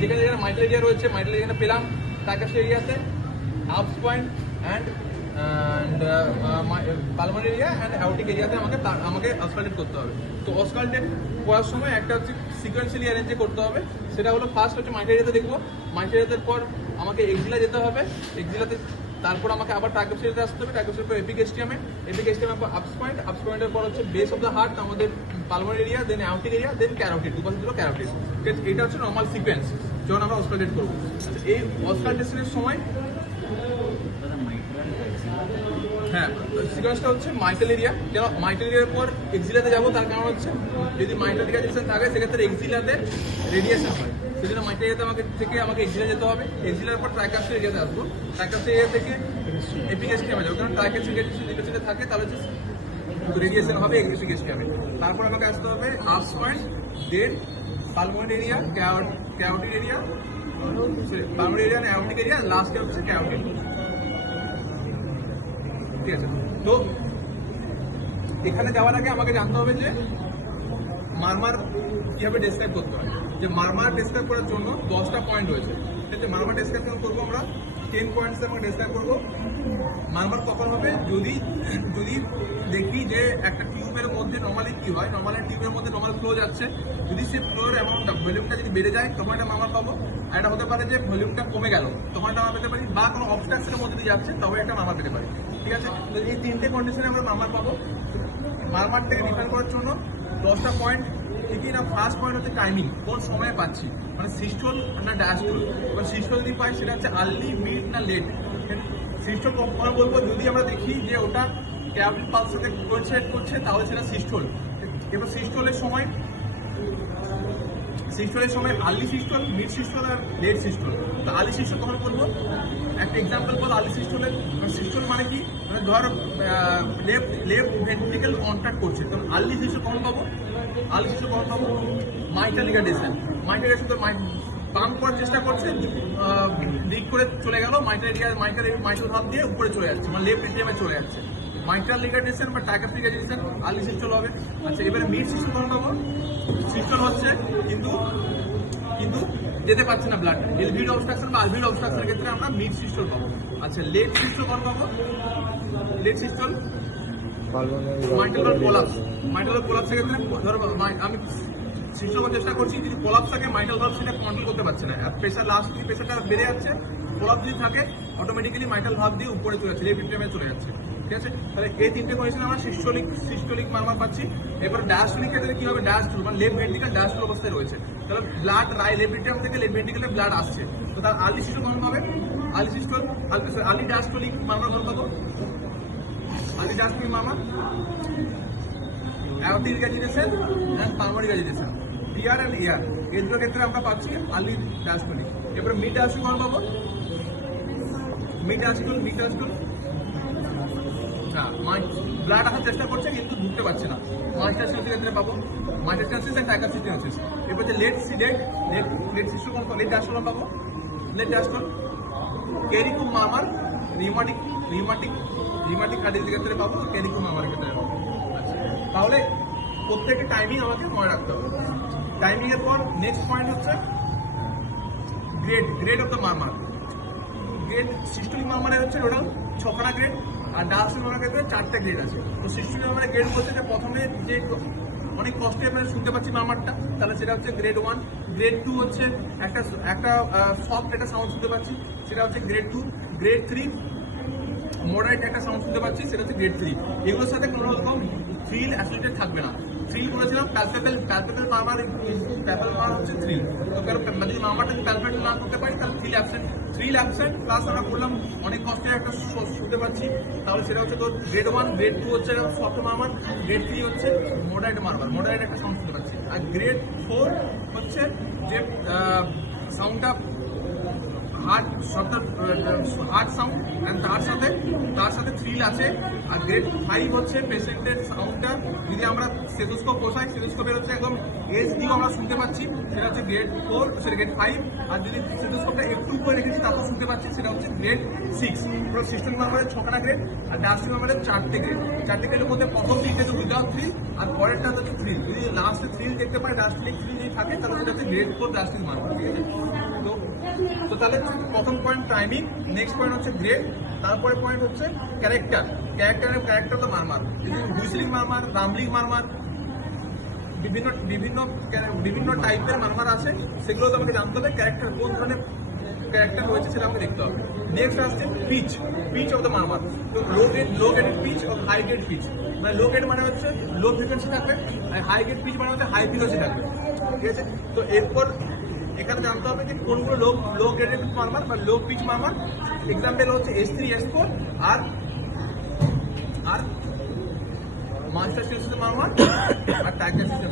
যেখানে যেখানে mitral area রয়েছে, মাইটাল এরিয়া পেলাম টাইকাস এরিয়াতে up point and pulmonary area and aortic এরিয়াতে আমাকে অসকালটেট করতে হবে। তো অসকালটেট করার সময় একটা হচ্ছে সিকোয়েন্সিয়ালি অ্যারেঞ্জে করতে হবে। সেটা হলো ফার্স্ট হচ্ছে মাইটাল এরিয়াতে দেখবো, মাইটাল এরিয়াতে পর আমাকে এক্সিলা যেতে হবে, এক্সিলাতে তারপর আমাকে আবার ট্রাইকেপস এরিয়াতে আসতে হবে, ট্রাইকেপসের পর এপিগেস্টিয়ামে পর আপস পয়েন্টের পর হচ্ছে বেস অফ দ্য হার্ট আমাদের পালমোনারি এরিয়া, দেন অ্যাওর্টিক এরিয়া, দেন ক্যারোটিড, দুপাশে দুটো ক্যারোটিড। এটা হচ্ছে নর্মাল সিকোয়েন্স যখন আমরা অসকালটেট করবো। এই অসকালটেশনের সময় হ্যাঁ সিকোয়েন্সটা হচ্ছে মাইটাল এরিয়া, কেন মাইটাল এরিয়ার পর এক্সিলাতে যাবো, তার কারণ হচ্ছে যদি মাইটাল রিয়াজেশন থাকে সেক্ষেত্রে এক্সিলাতে রেডিয়েশন হয়, সেই জন্য মাইটাল এরিয়াতে আমাকে এক্সিলা যেতে হবে। এক্সিলার পর ট্রাইকাপস এরিয়াতে আসবো, ট্রাইকাপস এরিয়া থেকে এপিগেস্টিয়ামে যাবো, কারণ ট্রাইকাপস এরিয়া থাকে তাহলে হচ্ছে রেডিয়েশন হবে এপিগেস্টিয়ামে। তারপর আমাকে আসতে হবে apex point, then pulmonary area, carotid area, pulmonary area, aortic area, লাস্টে হচ্ছে ক্যারোটিড। ঠিক আছে, তো এখানে যাওয়ার আগে আমাকে জানতে হবে যে মারমার কিভাবে ডেসক্রাইব করতে হয়। যে মারমার ডেসক্রাইব করার জন্য 10টা পয়েন্ট রয়েছে। ঠিক আছে, মারমার ডেসক্রাইবশন করবো আমরা 10 পয়েন্টসে আমরা ডেসক্রাইব করবো। মারমার কখন হবে, যদি দেখি যে একটা টিউবের মধ্যে নর্মালি কি হয়, নর্মালি টিউবের মধ্যে নর্মাল ফ্লো যাচ্ছে, যদি সেই ফ্লোর অ্যামাউন্টটা ভলিউমটা যদি বেড়ে যায় তখন একটা মারমার পাবো। আর এটা হতে পারে যে ভলিউমটা কমে গেল তখন একটা মারমার পেতে পারি, বা কোনো অবস্ট্রাকশনের মধ্যে দিয়ে যাচ্ছে তবে একটা মারমার পেতে পারি। ঠিক আছে, তো এই 3টে কন্ডিশনে আমরা মারমার পাবো। মারমার থেকে ডিফাইন করার জন্য 10টা পয়েন্ট ঠিকই না। ফার্স্ট পয়েন্ট হচ্ছে টাইমিং, কোন সময়ে পাচ্ছি, মানে সিস্টোল না ডায়াস্টোল। এবার সিস্টোল যদি পাই সেটা হচ্ছে আর্লি, মিড না লেট। সিস্টোল কখন বলবো, যদি আমরা দেখি যে ওটা ক্যাপিটাল পালস সাথে কোইনসাইড করছে তাহলে সেটা সিস্টোল। এবার সিস্টোলের সময় আর্লি সিস্টোল, মিড সিস্টোল আর লেট সিস্টোল। তো আর্লি সিস্টোল কখন বলবো, একটা এক্সাম্পল বল আর্লি সিস্টোলের। সিস্টোল মানে কি, মানে ধর লেফট ভেন্ট্রিকেল কন্ট্রাক্ট করছে, তখন আর্লি সিস্টোল কখন পাবো, আর্লি সিস্টোল কখন পাবো, মাইটাল লিগারেশন তো পাম্প করার চেষ্টা করছে, লিক করে চলে গেল, মাইটাল ভাব দিয়ে উপরে চলে যাচ্ছে, মানে লেফট এটিএমে চলে যাচ্ছে। মাইটাল লিগারেশন বা টাইকাস লিগারেশন আর্লি সিস্টোল হবে। আচ্ছা, এবারে মিড সিস্টোল কখন পাবো, সিস্টোল হচ্ছে কিন্তু যেতে পারছে না ব্লাড, এলভিড অবস্ট্রাকশন বা আলভিড অবস্ট্রাকশনের ক্ষেত্রে আমরা মিড সিস্টোল পাবো। আচ্ছা, লেট সিস্টোল কখন পাবো, লেট সিস্টোল মাইটাল কোলাপসের ক্ষেত্রে ধরো আমি সিস্টোল করার চেষ্টা করছি, যদি কোলাপস থাকে মাইটাল ভালভ সেটা কন্ট্রোল করতে পারছে না, প্রেশার লাস্ট প্রেশারটা বেড়ে যাচ্ছে, কোলাপস যদি থাকে অটোমেটিক্যালি মাইটাল ভালভ দিয়ে উপরে চলে যাচ্ছে, লেফট এটিএমে চলে যাচ্ছে। ঠিক আছে, তাহলে এই 3টে কন্ডিশনে আমরা সিস্টোলিক মারমার পাচ্ছি। এবার ডায়াস্টোলিক ক্ষেত্রে কি হবে, ডায়াস্টোল মানে লেফট ভেন্ট্রিকেল ডায়াস্টোল অবস্থায় রয়েছে, তাহলে ব্লাড লেফট এটিএম থেকে লেফট ভেন্ট্রিকেলে ব্লাড আসছে, তো তার আর্লি সিস্টোল কখন হবে, আর্লি ডায়াস্টোলিক মারমার কখন পাবো, early diastolic murmur aortic regurgitation and pulmonary regurgitation, TR and AR, এই দুটোর ক্ষেত্রে আমরা পাচ্ছি আর্লি ডায়াস্টোলিক। এবারে মিড ডায়াস্টোলিক কখন পাবো, মিড ডায়াস্টোল ব্লাড আসার চেষ্টা করছে কিন্তু ঢুকতে পারছে না, মাইটাল ক্ষেত্রে পাবো মাইটাল টাইকাস সিস্টেন্সিস। এরপর যে লেট সিস্টোল লেট ডায়াস্টোল পাবো, লেট ডায়াস্টোল কেরিকুম মারমার রিউমাটিক কার্ডিয়াকের ক্ষেত্রে পাবো, কেরিকুম মারমারের ক্ষেত্রে পাবো। তাহলে প্রত্যেকটা টাইমিং আমাকে মনে রাখতে হবে। টাইমিং এর পর নেক্সট পয়েন্ট হচ্ছে grade of the murmur. Grade systolic মারমারের হচ্ছে টোটাল 6খানা গ্রেড, আর ডায়াস্টোলিক মারমারের ক্ষেত্রে 4টে গ্রেড আছে। তো সিস্টোলিক মারমারের গ্রেড বলতে যে প্রথমে যে অনেক কষ্টে আপনারা শুনতে পাচ্ছি মারমারটা, তাহলে সেটা হচ্ছে গ্রেড 1। গ্রেড 2 হচ্ছে একটা সফট একটা সাউন্ড শুনতে পাচ্ছি, সেটা হচ্ছে গ্রেড 2। গ্রেড 3 মডারেট একটা সাউন্ড শুনতে পাচ্ছি, সেটা হচ্ছে গ্রেড 3। এগুলোর সাথে কোনো রকম থ্রিল অ্যাসোসিয়েটেড থাকবে না। থ্রিল বলেছিলাম প্যালপেবল মারমার হচ্ছে থ্রিল, তো কারণ যদি মারমারটা প্যালপেবল না করতে পারি তাহলে থ্রিল অ্যাবসেন্ট প্লাস আমরা বললাম অনেক কষ্টে একটা শুনতে পাচ্ছি, তাহলে সেটা হচ্ছে তোর গ্রেড 1। গ্রেড 2 হচ্ছে সফট মারমার, গ্রেড 3 হচ্ছে মডারেট একটা সাউন্ড শুনতে পাচ্ছি, আর গ্রেড 4 হচ্ছে যে সাউন্ডটা হার্ড সাউন্ড অ্যান্ড তার সাথে থ্রিল আছে। আর গ্রেড 5 হচ্ছে পেশেন্টের সাউন্ডটা যদি আমরা স্টেথোস্কোপ বসাই, স্টেথোস্কোপের হচ্ছে একদম এজ দিয়েও আমরা শুনতে পাচ্ছি, সেটা হচ্ছে গ্রেড 4 সেটা গ্রেড 5। আর যদি স্টেথোস্কোপটা একটু উপরে রেখেছি তাতেও শুনতে পাচ্ছি, সেটা হচ্ছে গ্রেড 6। পুরো সিস্টেম মারমারের 6খানা গ্রেড, আর ডায়াস্টোলিক মারমারের 4টে গ্রেড। 4টে গ্রেডের মধ্যে প্রথম 3টে তো উইদাউট থ্রিল, আর পরেরটা হচ্ছে থ্রিল। যদি লাস্টে থ্রিল দেখতে পাই, ডায়াস্টোলিক থ্রিল যদি থাকে তাহলে সেটা হচ্ছে গ্রেড 4 ডায়াস্টোলিক মারমার। ঠিক আছে। তাহলে প্রথম পয়েন্ট টাইমিং, নেক্সট পয়েন্ট হচ্ছে গ্রেড, তারপরে পয়েন্ট হচ্ছে ক্যারেক্টার। ক্যারেক্টার তো মারমার, হুইসলিং মারমার, রামলিং মারমার, বিভিন্ন বিভিন্ন বিভিন্ন টাইপের মারমার আছে, সেগুলো তো আমাকে জানতে হবে। ক্যারেক্টার কোন ধরনের ক্যারেক্টার রয়েছে সেটা আমাকে দেখতে হবে। নেক্সট আসছে পিচ অফ দ্য মারমার। তো লো গ্রেডেড পিচ ও হাই গ্রেড পিচ। মানে লো গ্রেড মানে হচ্ছে লো ফ্রিকোয়েন্সি থাকবে, আর হাই গ্রেড পিচ মানে হচ্ছে হাই ফ্রিকোয়েন্সি থাকবে, ঠিক আছে। তো এরপর এখানে জানতে হবে যে কোনগুলো লো গ্রেডেড মারমার বা লো পিচ মারমার। এক্সাম্পল হচ্ছে S3 S4 আর মাস্টার সিস্টেম মারমার আর টাইগার সিস্টেম।